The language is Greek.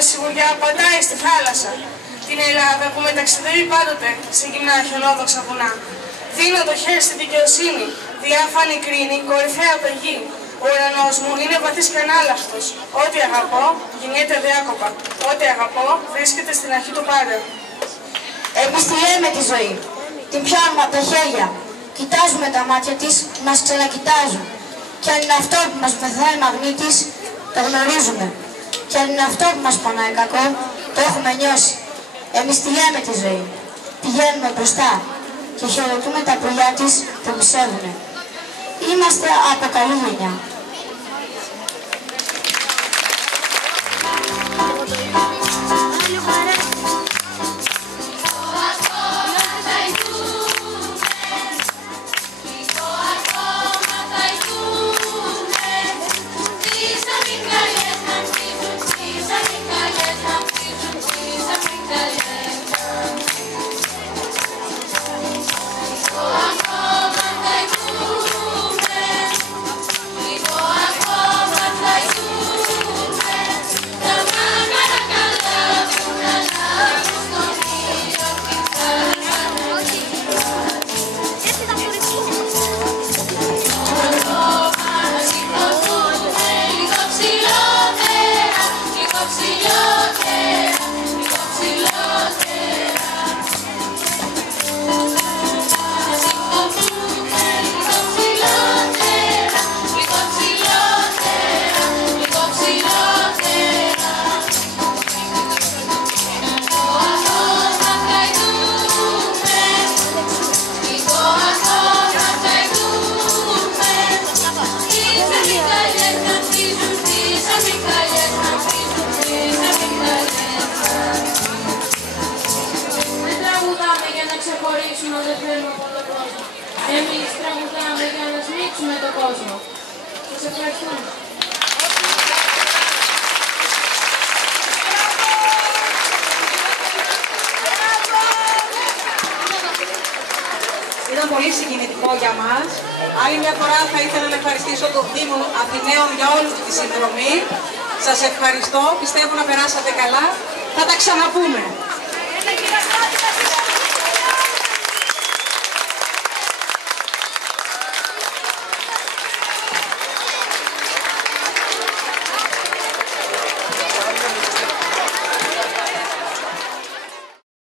μας σιγουριά πατάει στη θάλασσα. Την Ελλάδα που μεταξιδεύει πάντοτε σε γυμνά χιονόδοξα βουνά. Δίνω το χέρι στη δικαιοσύνη, διάφανη κρίνη, κορυφαία πηγή. Ο ουρανός μου είναι βαθύς και ανάλαχτος. Ό,τι αγαπώ γεννιέται αδιάκοπα. Ό,τι αγαπώ βρίσκεται στην αρχή του πάντα. Εμείς τη λέμε τη ζωή. Την πιάνουμε από τα χέρια. Κοιτάζουμε τα μάτια της, μας ξανακοιτάζουν. Κι αν είναι αυτό που μας πεθάει μαγνήτης, το γνωρίζουμε. Κι αν είναι αυτό που μας πονάει κακό, το έχουμε νιώσει. Εμείς τη λέμε τη ζωή. Πηγαίνουμε μπροστά και χαιρετούμε τα πουλιά της που πιστεύουνε. Είμαστε από καλή γενιά. Εμείς τραγουδάμε για να σμίξουμε τον κόσμο. Σας ευχαριστούμε. Ήταν πολύ συγκινητικό για μας. Άλλη μια φορά θα ήθελα να ευχαριστήσω τον Δήμο Αθηναίων για όλη τη συνδρομή. Σας ευχαριστώ. Πιστεύω να περάσατε καλά. Θα τα ξαναπούμε.